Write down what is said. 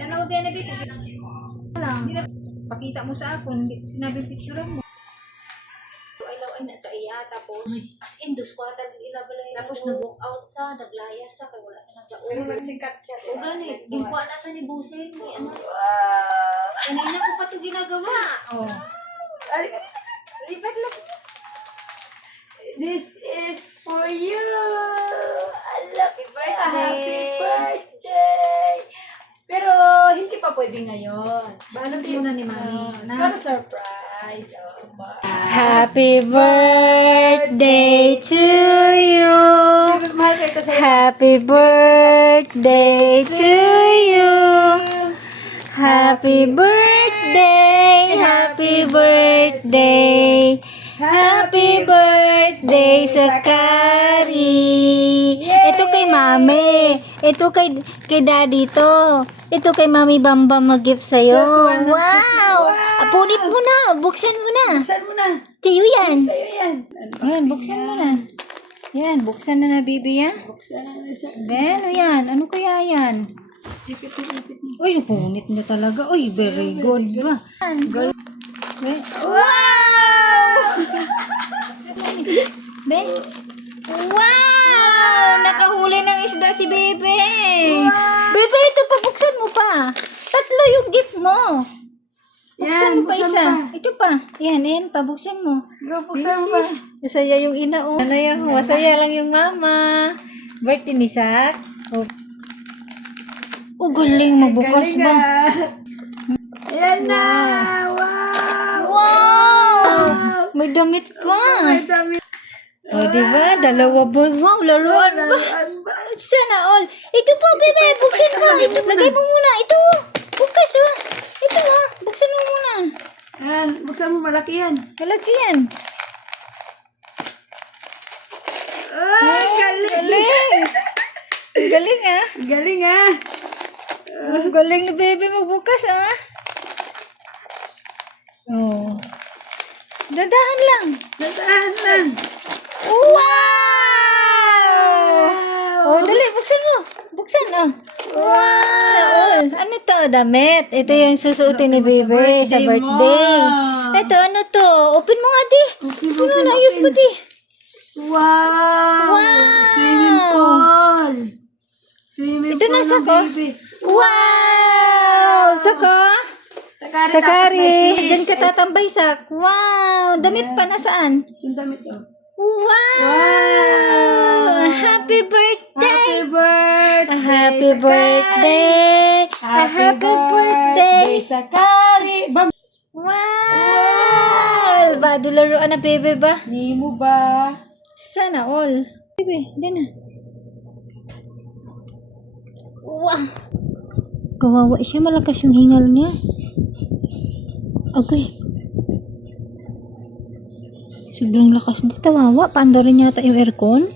Sana mo biya na bito. Lang. Pakita mo sa akin. Sinabi picture mo. Ilaw ay nasa iya. Tapos, As in, dos kwarta din ilabalay. Tapos nag-walk out sa, naglayas sa, kaya wala siya nagdaon. Nagsikat siya. O gani, gingwa na sa ni Busing. Ni ano. kanina ko pa ito ginagawa. Oh. Lipat lang. This is for you. Happy birthday. Happy birthday. Pero hindi pa pwede ngayon. Balot muna ni Mami. Para surprise. Happy birthday to you. Mahal kayo ito sa Happy birthday to you. Happy birthday. Happy birthday. Happy birthday sa Kari. Ito kay Mami. Ito kay Daddy to. Ito kay Mami Bamba mag-gift sa'yo. Just one. Wow! Punit mo na. Buksan mo na. Saan mo na? Tiyo yan. Sa'yo yan. Ayan, buksan mo na. Yan, buksan na Bibi yan. Buksan na na sa... Ano yan? Ano kaya yan? Ipit mo. Uy, napunit na talaga. Uy, very good ba? Wow! Be? Wow! Nakahuli ng isda si Bebe. Bebe, ito pa, buksan mo pa. Tatlo yung gift mo. Buksan mo pa buksan isa. mo pa. Ito pa. Yan, buksan mo. Go, buksan mo ba? Masaya yung ina, oh. Ano yan? Masaya lang yung mama. Birthday ni Sak. Oh, galing. Magbukas Galing ba? Ayan na! Wow! Wow! May damit ka. May dami. O, diba? Dalawa ba? Wow, laruan ba? Laruan ba? Sana all. Ito po, bebe. Buksan mo. Ito, lagay mo muna. Ito. Bukas, oh. Ito, oh. Buksan mo muna. Ayan, buksan mo, malaki yan. Malaki yan. Ah, galing! Galing. Galing, ah. Galing ah! Ang galing ni bebe magbukas, ah. Oh. Dadahan lang. Natahan lang! Wow! Oh, dali. Buksan mo. Buksan, oh. Wow! Ano to? Damit. Ito yung susuotin ni bebe sa birthday. Ito, ano to? Open mo nga, di. Open mo na. Ayos mo, di. Wow! Wow! Swimming pool! Swimming Ito pool na, ng Sako. baby. Wow! Sako. Sakari, Sakari. Diyan ka tatambay, Sak. Wow! Damit pa nasaan? Yung damit oh. Wow! Happy birthday! Happy birthday! Happy birthday! Happy birthday! Sakari! Bam! Wow! Ba, laruan na bebe ba? Ni mo ba? Sana all. Bebe, din na. Wow! Kawawa siya, malakas yung hingal niya. Agoy. Sobrang lakas nito, kawawa. Paando rin yata yung aircon.